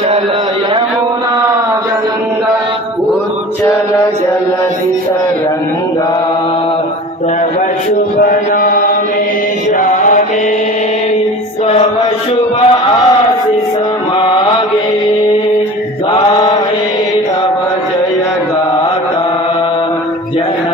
चल यमुना गंगा उच्चल जल सरंगा तब शुभ नामे जागे सब शुभ आशीष मागे गावे तब जय गाता जन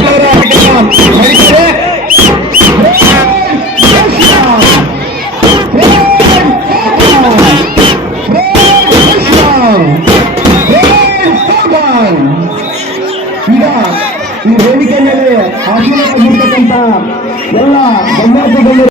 ಈ ವೇದಿಕೆ ಮೇಲೆ ಆಶೀರ್ವಾದ ಎಲ್ಲ ಸಂದರ್ಭದಲ್ಲಿ